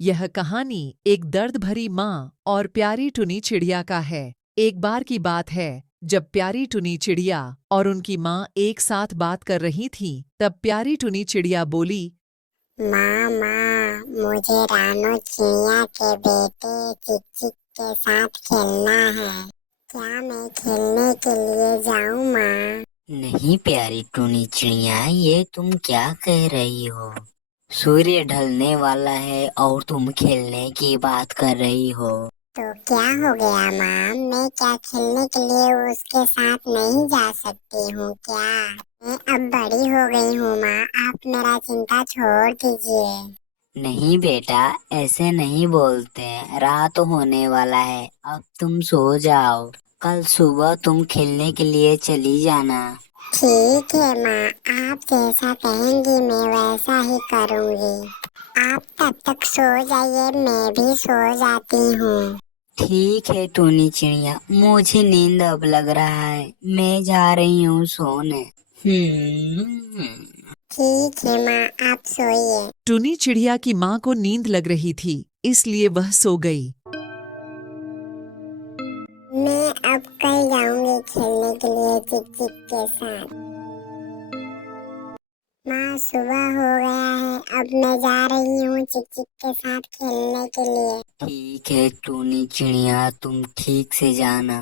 यह कहानी एक दर्द भरी माँ और प्यारी टुनी चिड़िया का है। एक बार की बात है, जब प्यारी टुनी चिड़िया और उनकी माँ एक साथ बात कर रही थी, तब प्यारी टुनी चिड़िया बोली, माँ माँ, मुझे रानो चिड़िया के बेटे चिक चिक के साथ खेलना है। क्या मैं खेलने के लिए जाऊँ माँ? नहीं प्यारी टुनी चिड़िया, ये तुम क्या कह रही हो? सूर्य ढलने वाला है और तुम खेलने की बात कर रही हो। तो क्या हो गया माँ? मैं क्या खेलने के लिए उसके साथ नहीं जा सकती हूँ क्या? मैं अब बड़ी हो गई हूँ माँ, आप मेरा चिंता छोड़ दीजिए। नहीं बेटा, ऐसे नहीं बोलते। रात होने वाला है, अब तुम सो जाओ। कल सुबह तुम खेलने के लिए चली जाना। ठीक है माँ, आप जैसा कहेंगी मैं वैसा ही करूँगी। आप तब तक सो जाइए, मैं भी सो जाती हूँ। ठीक है टुनी चिड़िया, मुझे नींद अब लग रहा है, मैं जा रही हूँ सोने। ठीक है माँ, आप सोइए। टुनी चिड़िया की माँ को नींद लग रही थी, इसलिए वह सो गई। मैं अब कल जाऊंगी खेलने के लिए चिक चिक के साथ। माँ, सुबह हो गया है, अब मैं जा रही हूँ चिक चिक के साथ खेलने के लिए। ठीक है टुनी चिड़िया, तुम ठीक से जाना।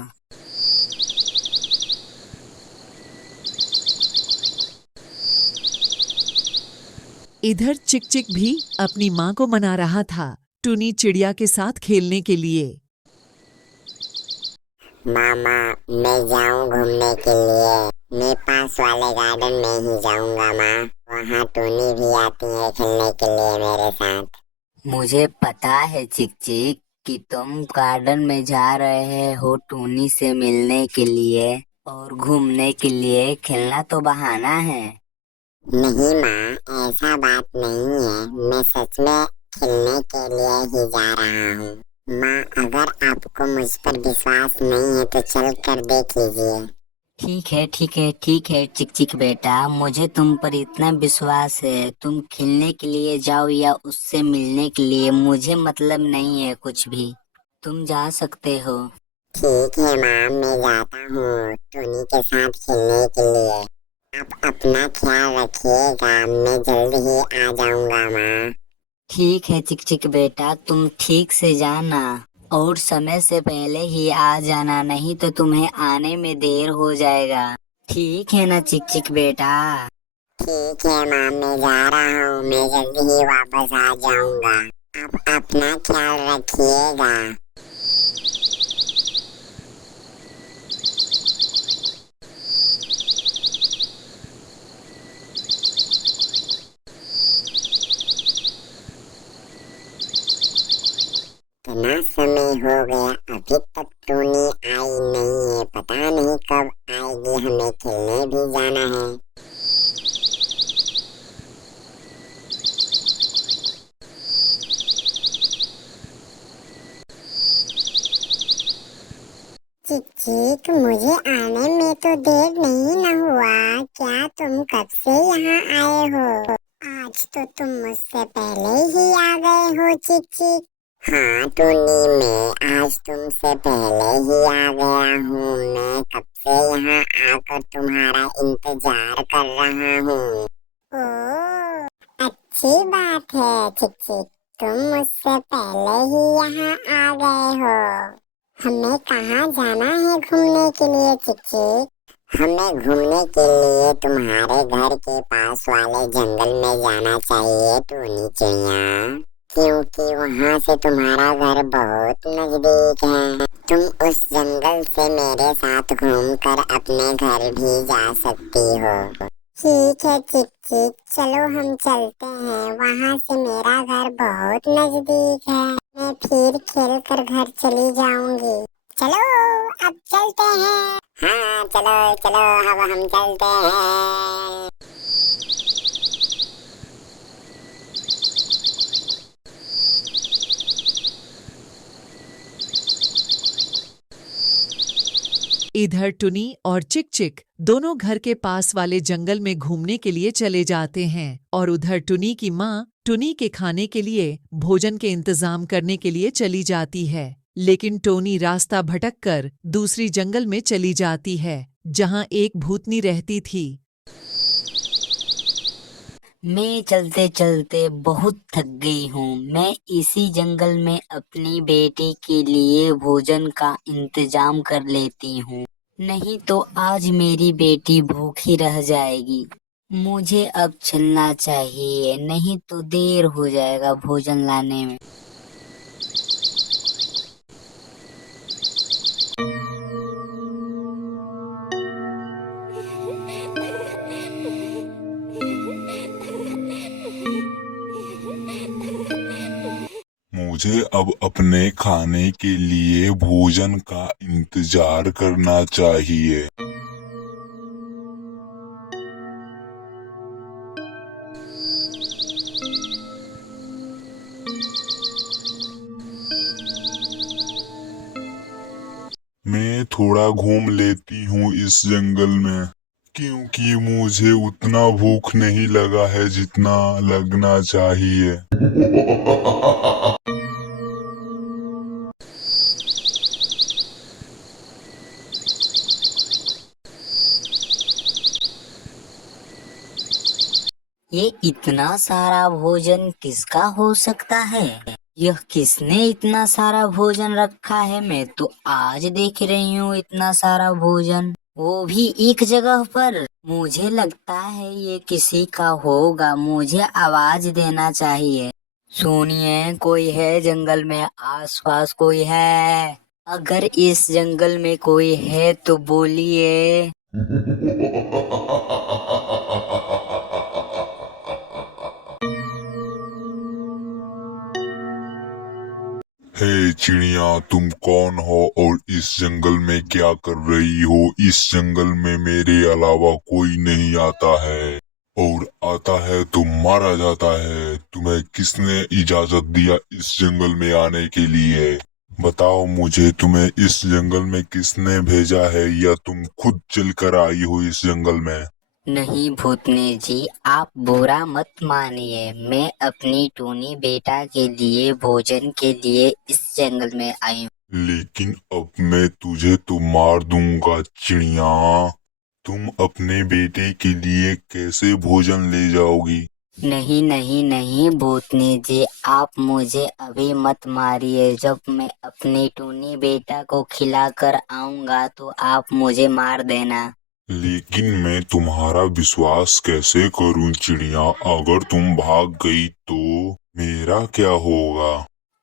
इधर चिक चिक भी अपनी माँ को मना रहा था टुनी चिड़िया के साथ खेलने के लिए। मामा, मैं जाऊँ घूमने के लिए। मैं पास वाले गार्डन में ही जाऊंगा माँ। वहाँ टूनी भी आती है खेलने के लिए मेरे साथ। मुझे पता है चिक चिक कि तुम गार्डन में जा रहे हो टूनी से मिलने के लिए और घूमने के लिए। खेलना तो बहाना है। नहीं माँ, ऐसा बात नहीं है। मैं सच में खेलने के लिए ही जा रहा हूँ। माँ, अगर आपको मुझ पर विश्वास नहीं है तो चल कर देख लीजिए। ठीक है ठीक है ठीक है चिक चिक बेटा, मुझे तुम पर इतना विश्वास है। तुम खेलने के लिए जाओ या उससे मिलने के लिए, मुझे मतलब नहीं है कुछ भी। तुम जा सकते हो। ठीक है माँ, मैं जाता हूँ टूनी के साथ खेलने के लिए। आप अपना ख्याल रखिएगा, मैं जल्द ही आ जाऊंगा माँ। ठीक है चिक चिक बेटा, तुम ठीक से जाना और समय से पहले ही आ जाना, नहीं तो तुम्हें आने में देर हो जाएगा। ठीक है ना चिक चिक बेटा? ठीक है माँ, मैं जा रहा हूँ, मैं जल्दी ही वापस आ जाऊंगा। आप अपना ख्याल रखिएगा। इतना समय हो गया, अभी तक टूनी आई नहीं है। पता नहीं कब आएगी, हमें खेलने भी जाना है। चिक चिक, मुझे आने में तो देर नहीं न हुआ। क्या तुम कब से यहाँ आए हो? आज तो तुम मुझसे पहले ही आ गए हो चिक चिक। हाँ टूनी, मैं आज तुमसे पहले ही आ गया हूँ। मैं कब से यहाँ आकर तुम्हारा इंतजार कर रहा हूँ। ओह, अच्छी बात है चिक चिक, तुम मुझसे पहले ही यहाँ आ गए हो। हमें कहाँ जाना है घूमने के लिए चिक चिक? हमें घूमने के लिए तुम्हारे घर के पास वाले जंगल में जाना चाहिए टूनी चिड़िया, क्योंकि वहाँ से तुम्हारा घर बहुत नजदीक है। तुम उस जंगल से मेरे साथ घूमकर अपने घर भी जा सकती हो। ठीक है चिक चिक, चलो हम चलते हैं। वहाँ से मेरा घर बहुत नजदीक है। मैं फिर खेल कर घर चली जाऊंगी। चलो, अब चलते हैं। हाँ चलो चलो, अब हम चलते हैं। इधर टुनी और चिक चिक दोनों घर के पास वाले जंगल में घूमने के लिए चले जाते हैं और उधर टुनी की माँ टुनी के खाने के लिए भोजन के इंतजाम करने के लिए चली जाती है। लेकिन टोनी रास्ता भटककर दूसरी जंगल में चली जाती है जहाँ एक भूतनी रहती थी। मैं चलते चलते बहुत थक गई हूँ। मैं इसी जंगल में अपनी बेटी के लिए भोजन का इंतजाम कर लेती हूँ, नहीं तो आज मेरी बेटी भूखी रह जाएगी। मुझे अब चलना चाहिए, नहीं तो देर हो जाएगा भोजन लाने में। मुझे अब अपने खाने के लिए भोजन का इंतजार करना चाहिए। मैं थोड़ा घूम लेती हूँ इस जंगल में, क्योंकि मुझे उतना भूख नहीं लगा है जितना लगना चाहिए। ये इतना सारा भोजन किसका हो सकता है? यह किसने इतना सारा भोजन रखा है? मैं तो आज देख रही हूँ इतना सारा भोजन, वो भी एक जगह पर। मुझे लगता है ये किसी का होगा, मुझे आवाज देना चाहिए। सुनिए, कोई है जंगल में? आसपास कोई है? अगर इस जंगल में कोई है तो बोलिए। हे चिड़िया, तुम कौन हो और इस जंगल में क्या कर रही हो? इस जंगल में मेरे अलावा कोई नहीं आता है, और आता है तो मारा जाता है। तुम्हें किसने इजाजत दिया इस जंगल में आने के लिए? बताओ मुझे, तुम्हें इस जंगल में किसने भेजा है, या तुम खुद चलकर आई हो इस जंगल में? नहीं भूतनी जी, आप बुरा मत मानिए। मैं अपनी टूनी बेटा के लिए भोजन के लिए इस जंगल में आई हूँ। लेकिन अब मैं तुझे तो मार दूंगा चिड़िया। तुम अपने बेटे के लिए कैसे भोजन ले जाओगी? नहीं नहीं नहीं भूतनी जी, आप मुझे अभी मत मारिए। जब मैं अपनी टूनी बेटा को खिलाकर आऊंगा तो आप मुझे मार देना। लेकिन मैं तुम्हारा विश्वास कैसे करूं चिड़िया? अगर तुम भाग गई तो मेरा क्या होगा?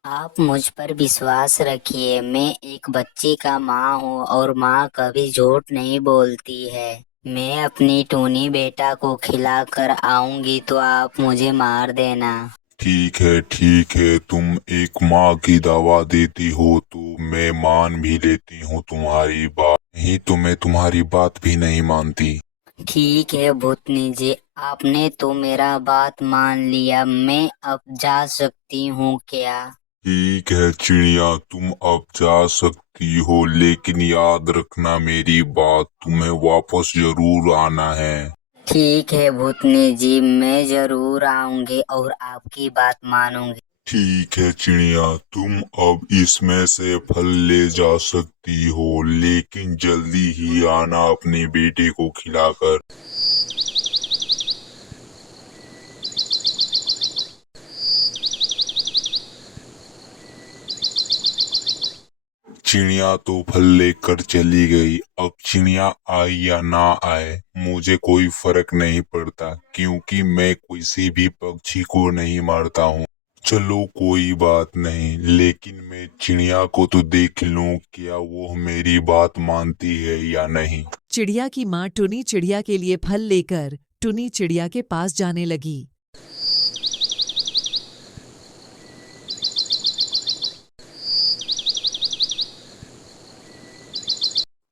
आप मुझ पर विश्वास रखिए। मैं एक बच्ची का माँ हूँ और माँ कभी झूठ नहीं बोलती है। मैं अपनी टूनी बेटा को खिलाकर आऊंगी तो आप मुझे मार देना। ठीक है ठीक है, तुम एक माँ की दवा देती हो तो मैं मान भी लेती हूँ तुम्हारी बात, नहीं तो मैं तुम्हारी बात भी नहीं मानती। ठीक है भूतनी जी, आपने तो मेरा बात मान लिया। मैं अब जा सकती हूँ क्या? ठीक है चिड़िया, तुम अब जा सकती हो, लेकिन याद रखना मेरी बात, तुम्हें वापस जरूर आना है। ठीक है भूतनी जी, मैं जरूर आऊंगी और आपकी बात मानूंगी। ठीक है चिड़िया, तुम अब इसमें से फल ले जा सकती हो, लेकिन जल्दी ही आना अपने बेटे को खिलाकर। चिड़िया तो फल लेकर चली गई। अब चिड़िया आए या ना आए मुझे कोई फर्क नहीं पड़ता, क्योंकि मैं किसी भी पक्षी को नहीं मारता हूँ। चलो कोई बात नहीं, लेकिन मैं चिड़िया को तो देख लूं, क्या वो मेरी बात मानती है या नहीं। चिड़िया की माँ टुनी चिड़िया के लिए फल लेकर टुनी चिड़िया के पास जाने लगी।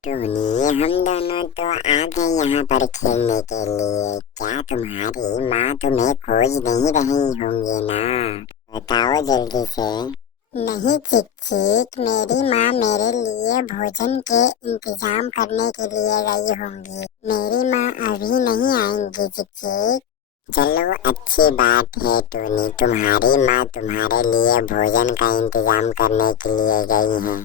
टूनी, हम दोनों तो आ गए यहाँ पर खेलने के लिए। क्या तुम्हारी माँ तुम्हें खोज नहीं रही होंगी ना? बताओ जल्दी से। नहीं चिक चिक, मेरी माँ मेरे लिए भोजन के इंतजाम करने के लिए गई होंगी। मेरी माँ अभी नहीं आएंगी चिक चिक। चलो अच्छी बात है टूनी, तुम्हारी माँ तुम्हारे लिए भोजन का इंतजाम करने के लिए गई है।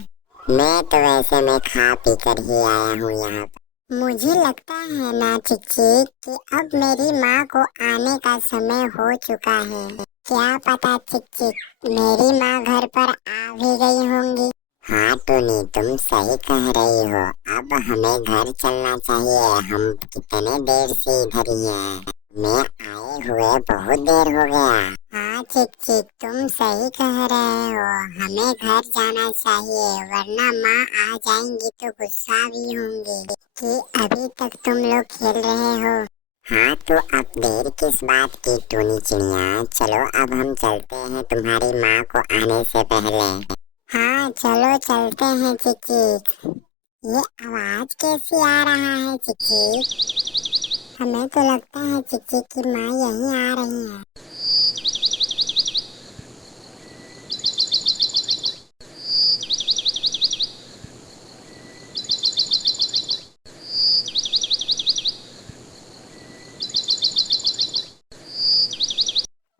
मैं तो वैसे मैं खा पी कर ही आया हूँ यहाँ पर। मुझे लगता है ना चिक चिक कि अब मेरी माँ को आने का समय हो चुका है। क्या पता चिक चिक, मेरी माँ घर पर आ भी गई होंगी। हाँ टूनी, तुम सही कह रही हो। अब हमें घर चलना चाहिए, हम कितने देर से इधर ही हैं। मैं आए हुए बहुत देर हो गया। हाँ चिक चिक, तुम सही कह रहे हो, हमें घर जाना चाहिए, वरना माँ आ जाएंगी तो गुस्सा भी होंगी कि अभी तक तुम लोग खेल रहे हो। हाँ तो अब देर किस बात की टूनी चिड़िया, चलो अब हम चलते हैं तुम्हारी माँ को आने से पहले। हाँ चलो चलते हैं चिक चिक। ये आवाज कैसे आ रहा है चिक चिक? हमें तो लगता है चिक चिक की माँ यहीं आ रही है।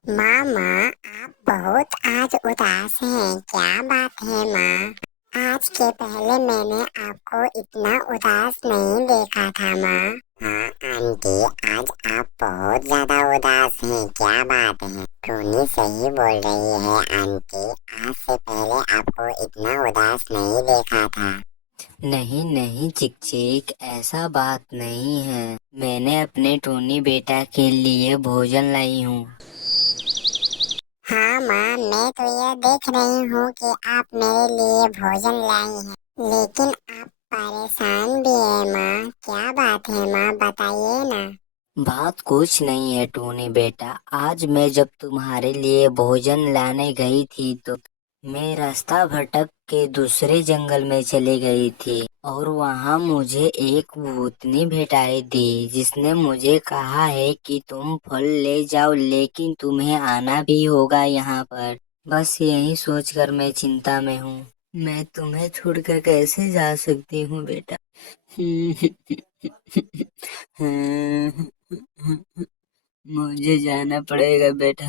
माँ आप बहुत आज उदास हैं, क्या बात है माँ? आज के पहले मैंने आपको इतना उदास नहीं देखा था माँ। हाँ आंटी, आज आप बहुत ज्यादा उदास हैं, क्या बात है? टोनी सही बोल रही है आंटी, आज से पहले आपको इतना उदास नहीं देखा था। नहीं नहीं चिक चिक, ऐसा बात नहीं है। मैंने अपने टोनी बेटा के लिए भोजन लाई हूँ। हाँ माँ, मैं तो ये देख रही हूँ कि आप मेरे लिए भोजन लाई हैं, लेकिन आप परेशान भी है माँ। क्या बात है माँ, बताइए ना। बात कुछ नहीं है टोनी बेटा, आज मैं जब तुम्हारे लिए भोजन लाने गई थी तो मैं रास्ता भटक के दूसरे जंगल में चली गई थी और वहाँ मुझे एक भूतनी भेंटाई दी, जिसने मुझे कहा है कि तुम फल ले जाओ, लेकिन तुम्हें आना भी होगा यहाँ पर। बस यही सोचकर मैं चिंता में हूँ। मैं तुम्हें छोड़कर कैसे जा सकती हूँ बेटा? मुझे जाना पड़ेगा बेटा।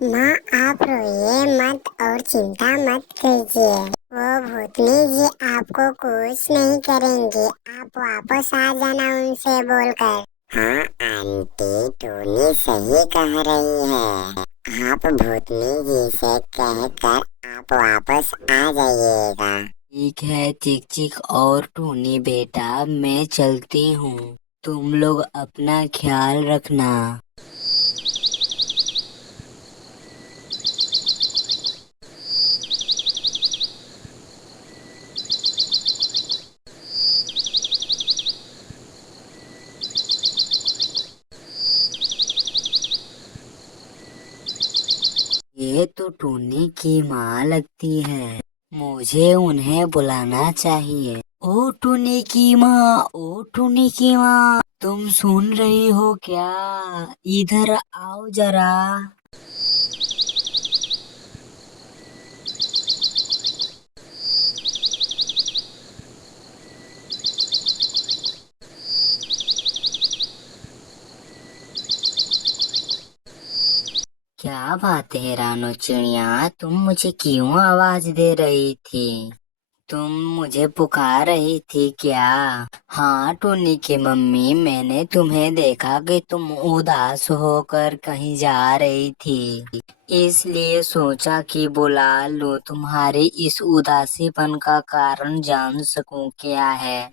माँ आप रोइए मत और चिंता मत कीजिए, वो भूतनी जी आपको कुछ नहीं करेंगी, आप वापस आ जाना उनसे बोलकर। हाँ आंटी, टोनी सही कह रही है, आप भूतनी जी से कहकर आप वापस आ जाइएगा। ठीक है चिक चिक और टूनी बेटा, मैं चलती हूँ। तुम लोग अपना ख्याल रखना। ये तो टूनी की माँ लगती है, मुझे उन्हें बुलाना चाहिए। ओ टूनी की माँ, ओ टूनी की माँ, तुम सुन रही हो क्या? इधर आओ जरा। क्या बात है रानो चिड़िया, तुम मुझे क्यों आवाज दे रही थी? तुम मुझे पुकार रही थी क्या? हाँ टोनी की मम्मी, मैंने तुम्हें देखा कि तुम उदास होकर कहीं जा रही थी, इसलिए सोचा कि बुला लो, तुम्हारी इस उदासीपन का कारण जान सकूं क्या है।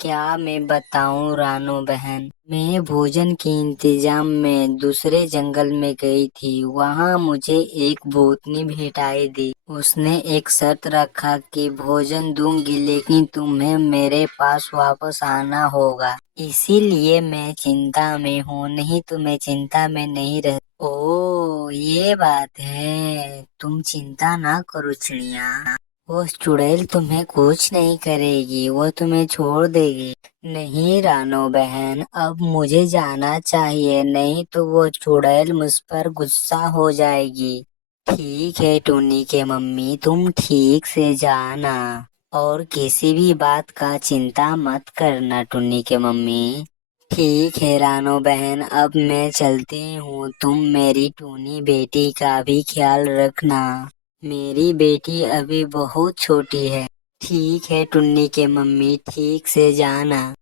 क्या मैं बताऊं रानो बहन, मैं भोजन के इंतजाम में दूसरे जंगल में गई थी, वहाँ मुझे एक भूतनी भेंटाई दी। उसने एक शर्त रखा कि भोजन दूंगी, लेकिन तुम्हें मेरे पास वापस आना होगा। इसीलिए मैं चिंता में हूँ, नहीं तो मैं चिंता में नहीं रह। ओ ये बात है, तुम चिंता ना करो चिड़िया, वो चुड़ैल तुम्हें कुछ नहीं करेगी, वो तुम्हें छोड़ देगी। नहीं रानो बहन, अब मुझे जाना चाहिए, नहीं तो वो चुड़ैल मुझ पर गुस्सा हो जाएगी। ठीक है टूनी के मम्मी, तुम ठीक से जाना और किसी भी बात का चिंता मत करना टूनी के मम्मी। ठीक है रानो बहन, अब मैं चलती हूँ, तुम मेरी टूनी बेटी का भी ख्याल रखना। मेरी बेटी अभी बहुत छोटी है। ठीक है टुन्नी के मम्मी, ठीक से जाना।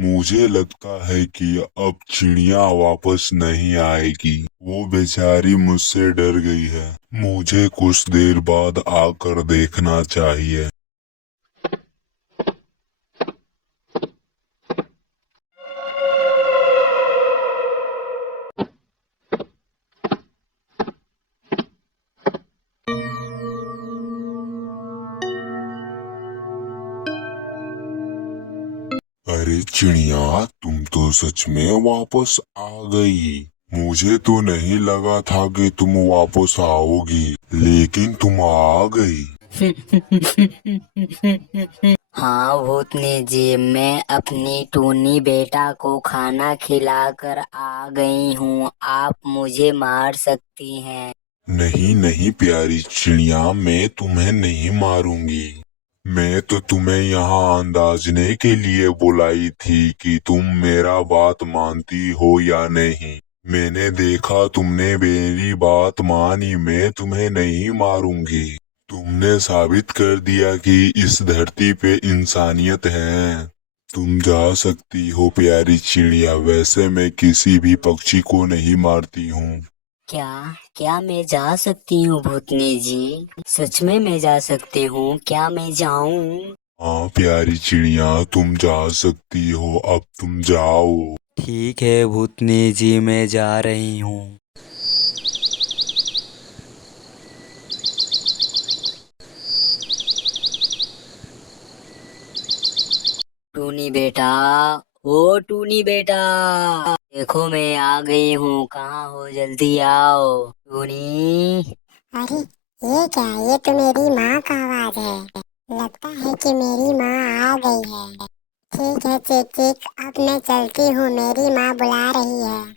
मुझे लगता है कि अब चिड़िया वापस नहीं आएगी। वो बेचारी मुझसे डर गई है। मुझे कुछ देर बाद आकर देखना चाहिए। अरे चिड़िया, तुम तो सच में वापस आ गई। मुझे तो नहीं लगा था कि तुम वापस आओगी, लेकिन तुम आ गई। हाँ भूतनी जी, मैं अपनी टूनी बेटा को खाना खिलाकर आ गई हूँ, आप मुझे मार सकती हैं। नहीं नहीं प्यारी चिड़िया, मैं तुम्हें नहीं मारूंगी। मैं तो तुम्हें यहाँ अंदाजने के लिए बुलाई थी कि तुम मेरा बात मानती हो या नहीं। मैंने देखा तुमने मेरी बात मानी, मैं तुम्हें नहीं मारूंगी। तुमने साबित कर दिया कि इस धरती पे इंसानियत है। तुम जा सकती हो प्यारी चिड़िया, वैसे मैं किसी भी पक्षी को नहीं मारती हूँ। क्या क्या मैं जा सकती हूँ भूतनी जी? सच में मैं जा सकती हूँ? क्या मैं जाऊँ? हाँ प्यारी चिड़िया, तुम जा सकती हो, अब तुम जाओ। ठीक है भूतनी जी, मैं जा रही हूँ। टूनी बेटा, ओ टूनी बेटा, देखो मैं आ गई हूँ, कहाँ हो, जल्दी आओ टूनी। अरे ये क्या, ये तो मेरी माँ का आवाज है। लगता है कि मेरी माँ आ गई है। ठीक है चिक चिक, अब मैं चलती हूँ, मेरी माँ बुला रही है।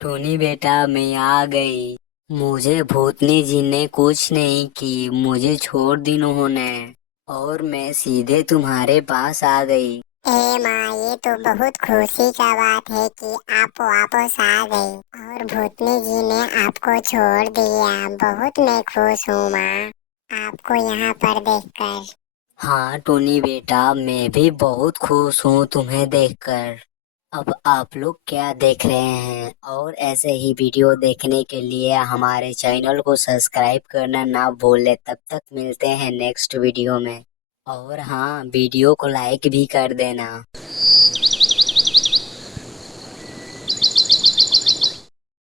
टूनी बेटा, मैं आ गई। मुझे भूतनी जी ने कुछ नहीं की, मुझे छोड़ दी उन्होंने और मैं सीधे तुम्हारे पास आ गई। ए माँ, ये तो बहुत खुशी का बात है कि आप वापस आ गई और भूतनी जी ने आपको छोड़ दिया। बहुत मैं खुश हूँ माँ, आपको यहाँ पर देखकर। हाँ टोनी बेटा, मैं भी बहुत खुश हूँ तुम्हें देखकर। अब आप लोग क्या देख रहे हैं? और ऐसे ही वीडियो देखने के लिए हमारे चैनल को सब्सक्राइब करना ना भूलें। तब तक मिलते हैं नेक्स्ट वीडियो में। और हाँ, वीडियो को लाइक भी कर देना।